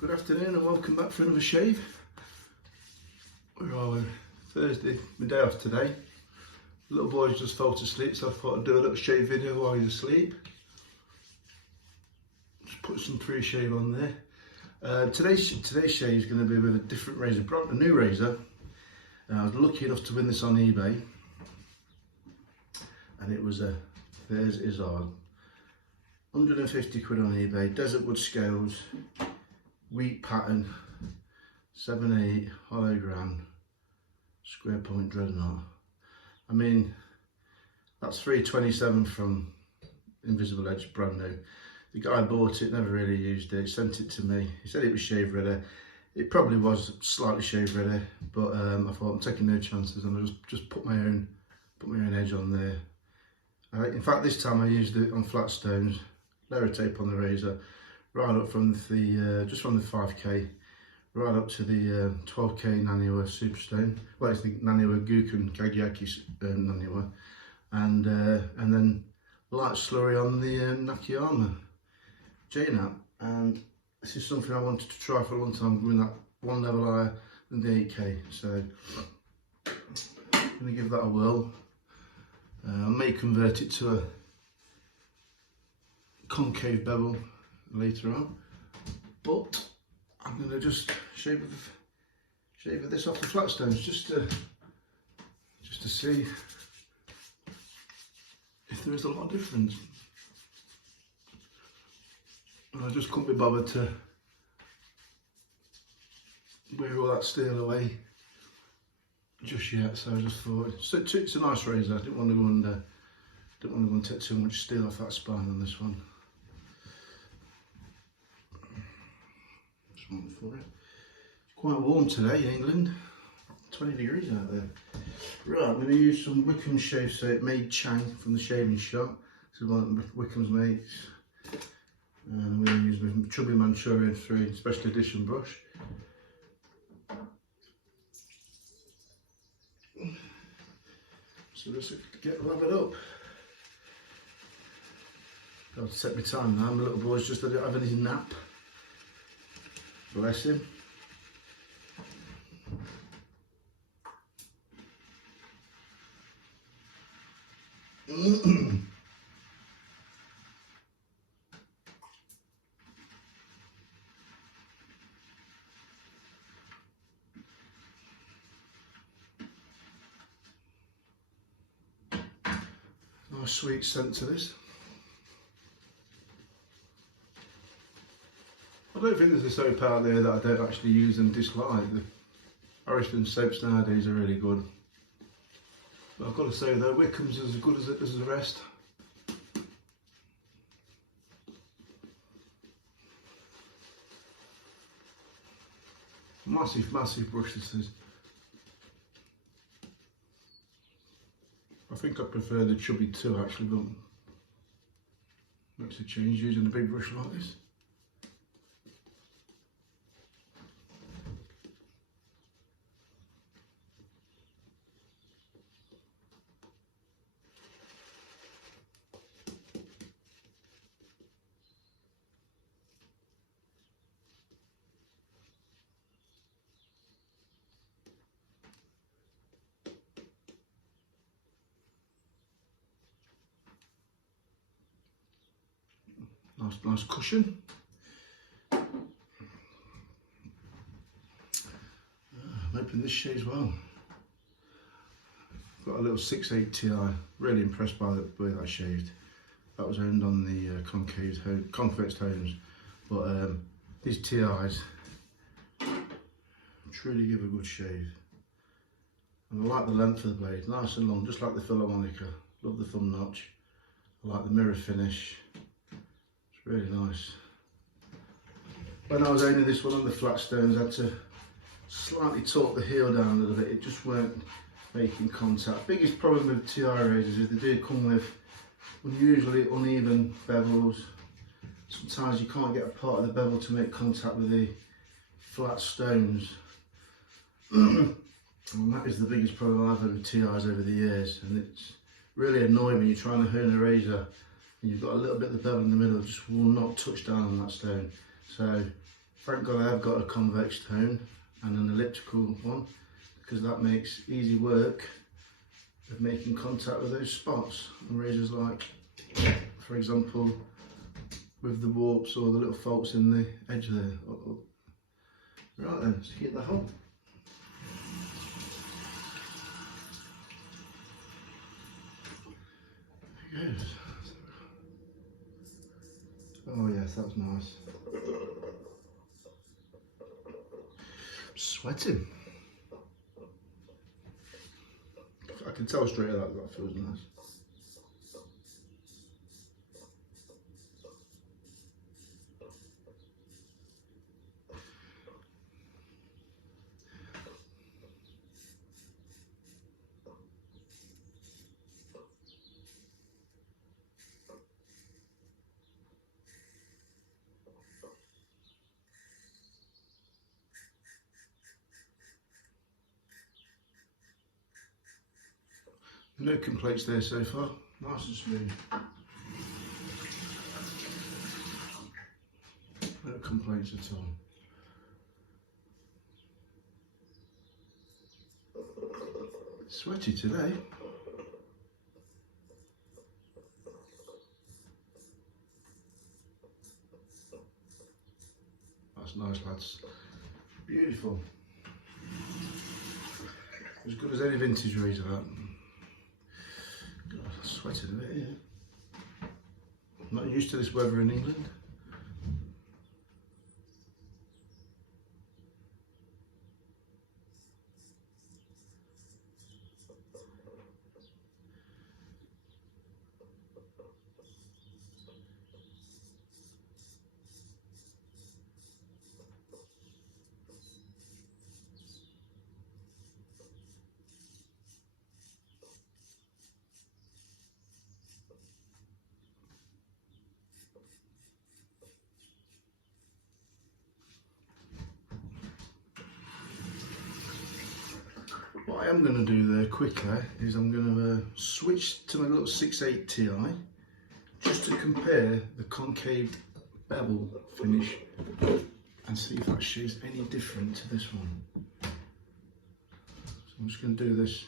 Good afternoon and welcome back for another shave. Where are we? Thursday, my day off today. The little boy's just fell asleep, so I thought I'd do a little shave video while he's asleep. Just put some pre-shave on there. Today's shave is going to be with a different razor, a new razor. I was lucky enough to win this on eBay, and it was a thierrs issards. 150 quid on eBay, desert wood scales, wheat pattern, 7/8 hologram, square point dreadnought. I mean, that's 327 from Invisible Edge, brand new. The guy bought it, never really used it, sent it to me. He said it was shave ready. It probably was slightly shave ready, but I thought I'm taking no chances, and I just put my own edge on there. In fact, this time I used it on flat stones, layer of tape on the razor, right up from the just from the 5k, right up to the 12k naniwa superstone. Well, it's the naniwa Guken Gagyaki naniwa, and then light slurry on the Nakayama J-Nap. And this is something I wanted to try for a long time, going that one level higher than the 8k. So I'm going to give that a whirl. I may convert it to a concave bevel later on, but I'm going to just shave this off the flat stones just to see if there is a lot of difference. And I just couldn't be bothered to wear all that steel away just yet, so I just thought it's a nice razor. I didn't want to go and take too much steel off that spine on this one. Just one for it. It's quite warm today in England, 20 degrees out there. Right, I'm going to use some Wickham shave soap made Chang from the shaving shop. This is one of Wickham's mates. And I'm going to use my Chubby Manchurian 3 special edition brush. So just get lathered up. I'll set my time now. My little boy's just having his nap. Bless him. Nice sweet scent to this. I don't think there's a soap out there that I don't actually use and dislike. The Oriflame soaps nowadays are really good. But I've got to say though, Wickham's is as good as the rest. Massive brush this is. I think I prefer the Chubby 2 actually, but makes a change using a big brush like this. Nice cushion. I'm hoping this shaves well. Got a little 6/8 Ti. Really impressed by the way that shaved. That was owned on the convexed homes, but these TIs truly give a good shave. And I like the length of the blade, nice and long, just like the Philharmonica. Love the thumb notch. I like the mirror finish. Really nice. When I was owning this one on the flat stones, I had to slightly torque the heel down a little bit. It just weren't making contact. Biggest problem with TI razors is they do come with unusually uneven bevels. Sometimes you can't get a part of the bevel to make contact with the flat stones. And that is the biggest problem I've had with TIs over the years. And it's really annoying when you're trying to hone a razor and you've got a little bit of the bevel in the middle, just will not touch down on that stone. So Thank God I have got a convex tone and an elliptical one, because that makes easy work of making contact with those spots and razors, like for example with the warps or the little faults in the edge there. Right then, let's hit the hole. There it goes. Oh yes, that was nice. Sweating. I can tell straight away that feels nice. No complaints there so far, nice and smooth. No complaints at all. Sweaty today. That's nice, lads. Beautiful. As good as any vintage razor, that. God, I'm sweating a bit here. I'm not used to this weather in England. What I am going to do there quicker is I'm going to switch to my little 6.8 Ti just to compare the concaved bevel finish and see if that shades any different to this one. So I'm just going to do this.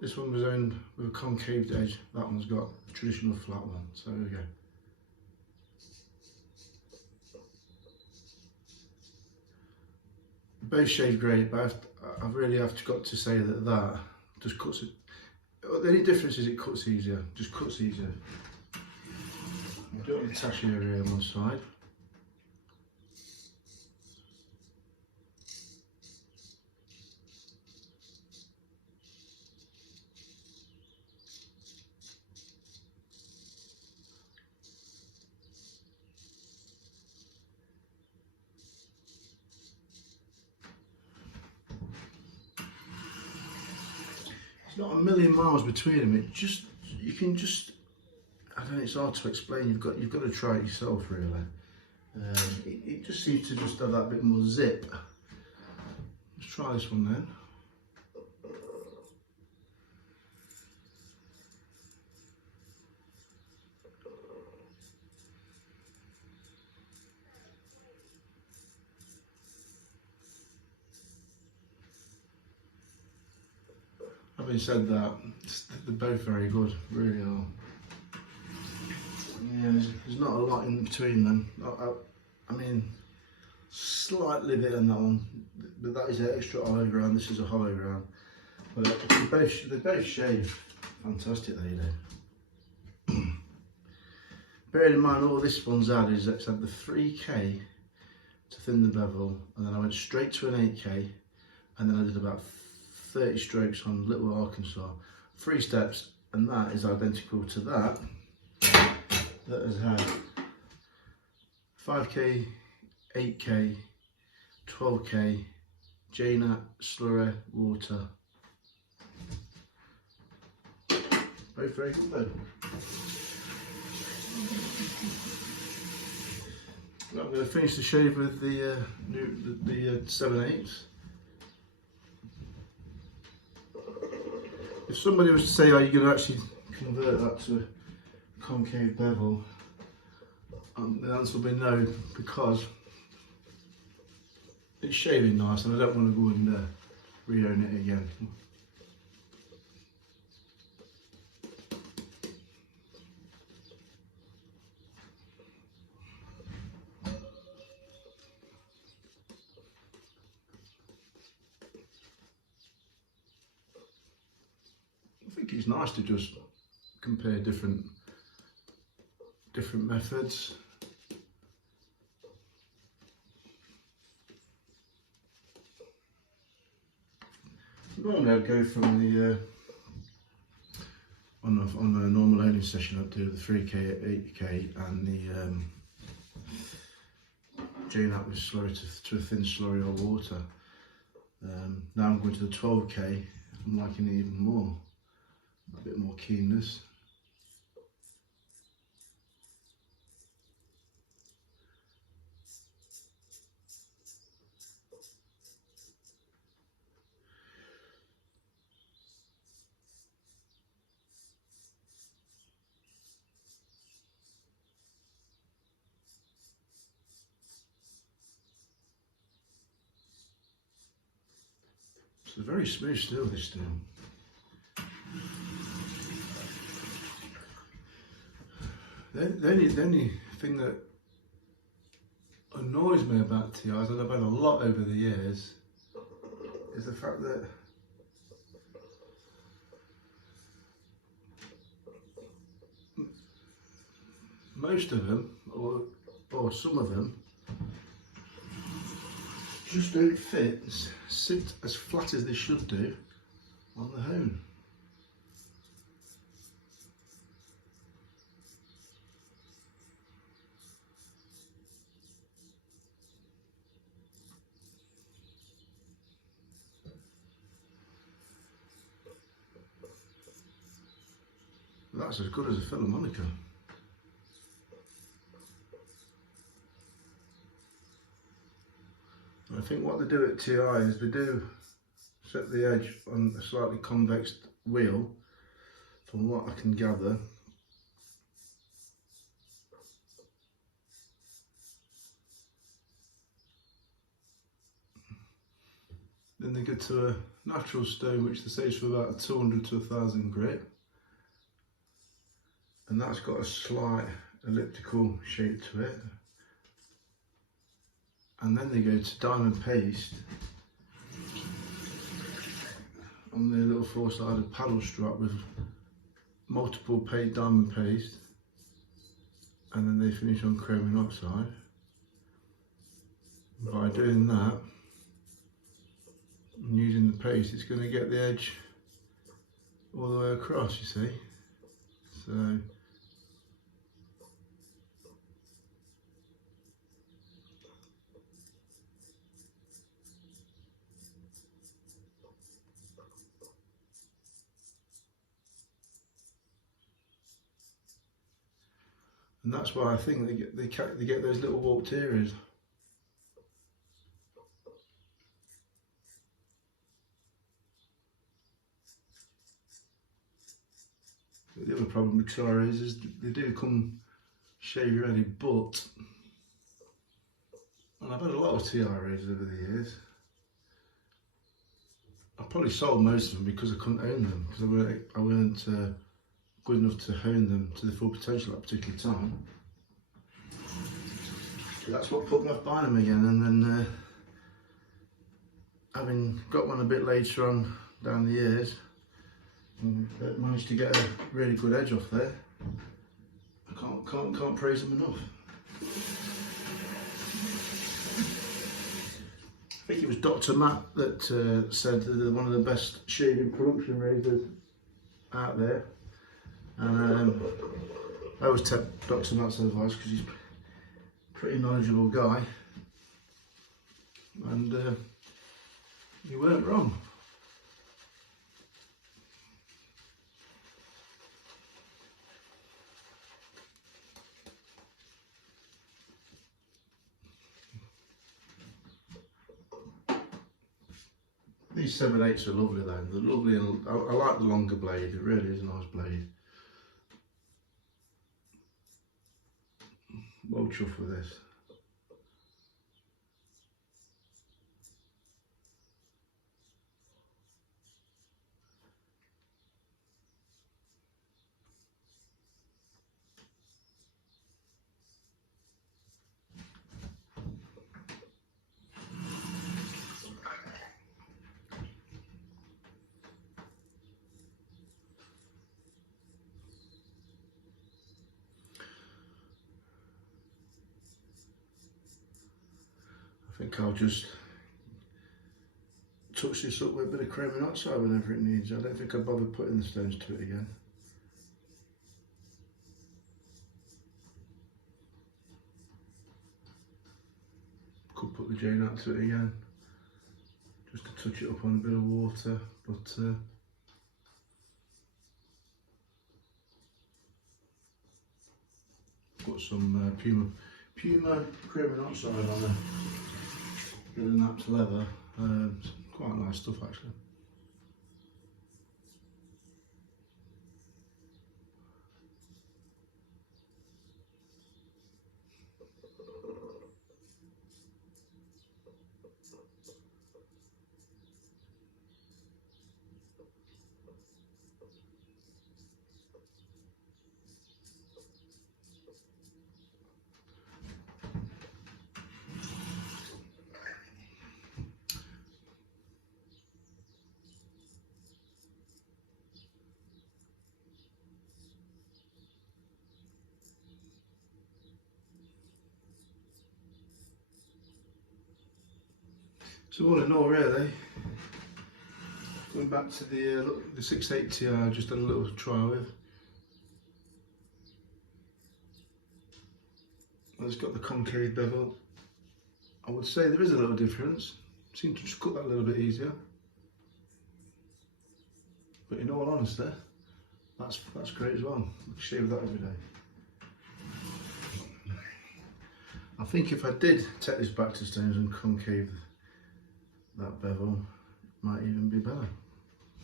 This one was owned with a concaved edge, that one's got a traditional flat one, so there we go. Both shade great, but I really have got to say that that just cuts it. The only difference is it cuts easier, just cuts easier. I do have the tash area on one side. It's not a million miles between them. It just, you can just, I don't know, it's hard to explain. You've got to try it yourself, really. It just seems to just have that bit more zip. Let's try this one then. Having said that, they're both very good, really are. Yeah, there's not a lot in between them. I mean, slightly bit on that one, but that is an extra hollow ground. This is a hollow ground. But they both shave fantastic, they do. Bearing in mind, all this one's had is it's had the 3K to thin the bevel, and then I went straight to an 8K, and then I did about 30 strokes on Little Arkansas, 3 steps, and that is identical to that has had 5K, 8K, 12K, Jaina, Slurry, Water. Both very good though. I'm going to finish the shave with the 7/8. If somebody was to say, are you going to actually convert that to a concave bevel? The answer will be no, because it's shaving nice, and I don't want to go and re-own it again. I think it's nice to just compare different methods. Normally I'd go from the on a normal owning session I'd do the 3K, 8K and the Jane Atlas slurry to a thin slurry or water. Now I'm going to the 12K, I'm liking it even more, a bit more keenness. It's a very smooth steel, this steel. The only thing that annoys me about thierrs, and I've had a lot over the years, is the fact that most of them, or some of them, just don't sit as flat as they should do on the hone. That's as good as a Philharmonica. I think what they do at TI is they do set the edge on a slightly convex wheel, from what I can gather. Then they go to a natural stone which they say is for about a 200 to 1000 grit, and that's got a slight elliptical shape to it. And then they go to diamond paste on the little four-sided paddle strap with multiple diamond paste, and then they finish on chrome oxide. By doing that and using the paste, it's going to get the edge all the way across, you see. So and that's why I think they get those little warped areas. But the other problem with thierrs is they do come shave ready, but, and I've had a lot of thierrs over the years. I probably sold most of them because I couldn't own them, because I weren't good enough to hone them to the full potential at a particular time. That's what put me off buying them again, and then having got one a bit later on down the years, and managed to get a really good edge off there. I can't praise them enough. I think it was Dr. Matt that said that they're one of the best shaving production razors out there. And I always take Dr. Matt's advice because he's a pretty knowledgeable guy, and he weren't wrong. These 7/8s are lovely though, they're lovely, and I like the longer blade, it really is a nice blade. Well chuffed with this. I think I'll just touch this up with a bit of cream and oxide whenever it needs. I don't think I'll bother putting the stones to it again. Could put the jade out to it again, just to touch it up on a bit of water, but put some Puma cream and oxide on there, bit of napped leather. Quite nice stuff actually. So all in all, really, going back to the 680 I just done a little try with. It's got the concave bevel. I would say there is a little difference. Seem to just cut that a little bit easier. But in all honesty, that's great as well. I shave that every day. I think if I did take this back to stones and concave that bevel, it might even be better.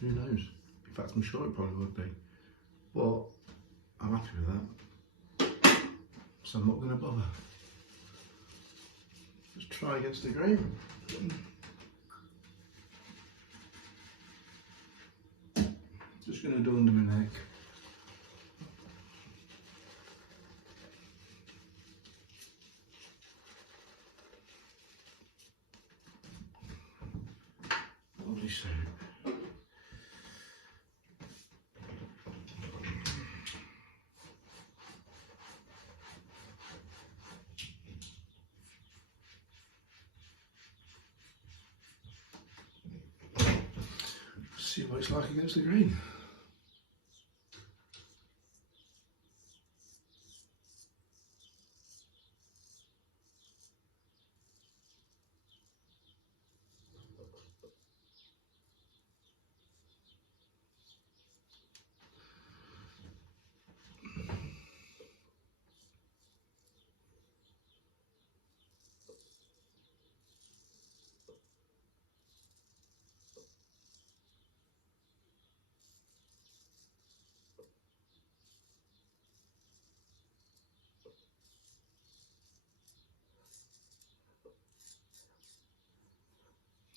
Who knows? In fact, I'm sure it probably would be. But I'm happy with that, so I'm not going to bother. Just try against the grain. Just going to do under my neck. Lovely soap. See what it's like against the green.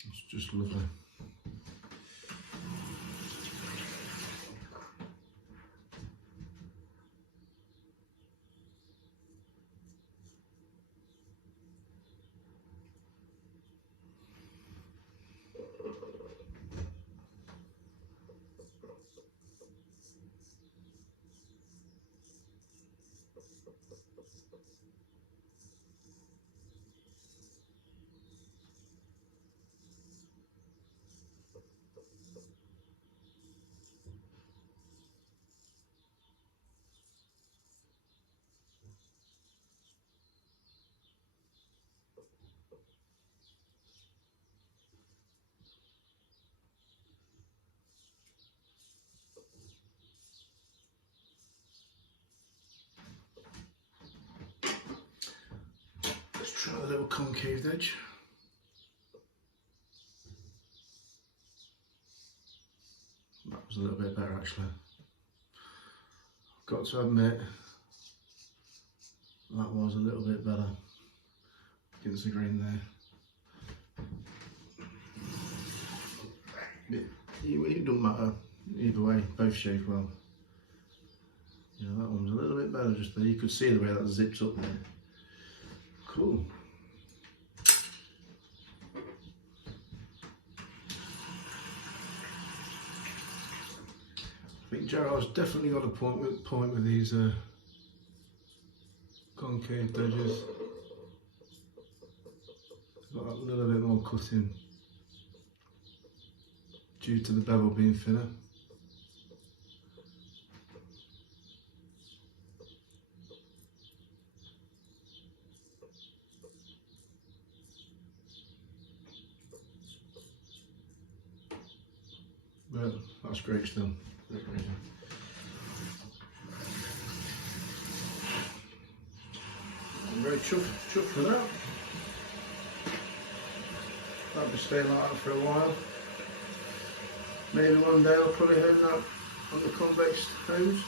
It's just lovely. Let's try a little concaved edge. That was a little bit better actually. Got to admit, that was a little bit better against the grain there. It doesn't matter either way, both shave well. Yeah, that one was a little bit better just there. You could see the way that zips up there. Cool. I think Gerard's definitely got a point with these concave edges. got a little bit more cutting due to the bevel being thinner. But that's great still. I'm very chuffed for that. That'll be staying like that for a while. Maybe one day I'll probably hone that on the convexed hose,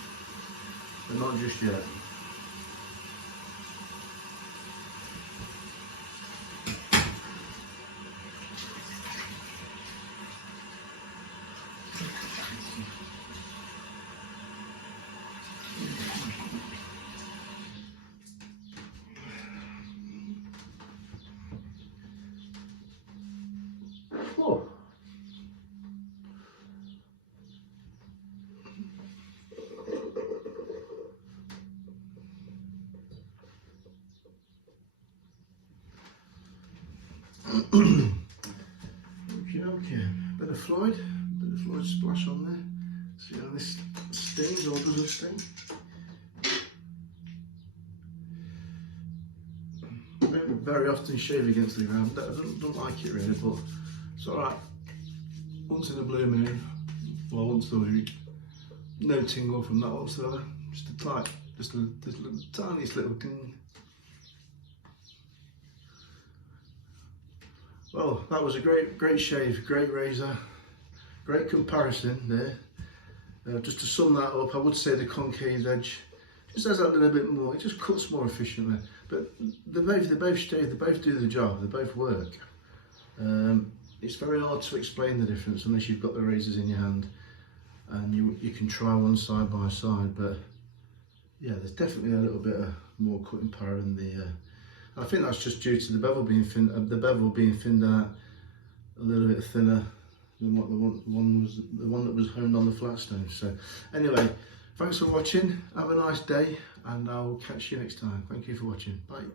but not just yet. Oh. Okay, bit of Floyd splash on there. See how this stings or doesn't sting. Very often shave against the ground. I don't like it really, but it's alright. Once in a blue moon, well, once a week. No tingle from that whatsoever. Just a tight, just a tiniest little ding. Well, that was a great shave, great razor, great comparison there. Just to sum that up, I would say the concave edge just has that little bit more. It just cuts more efficiently. But they both do the job. They both work. It's very hard to explain the difference unless you've got the razors in your hand and you can try one side by side. But yeah, there's definitely a little bit more cutting power in the. I think that's just due to the bevel being thin. The bevel being thinned out a little bit thinner than what the one that was honed on the flat stone. So anyway, thanks for watching. Have a nice day, and I'll catch you next time. Thank you for watching. Bye.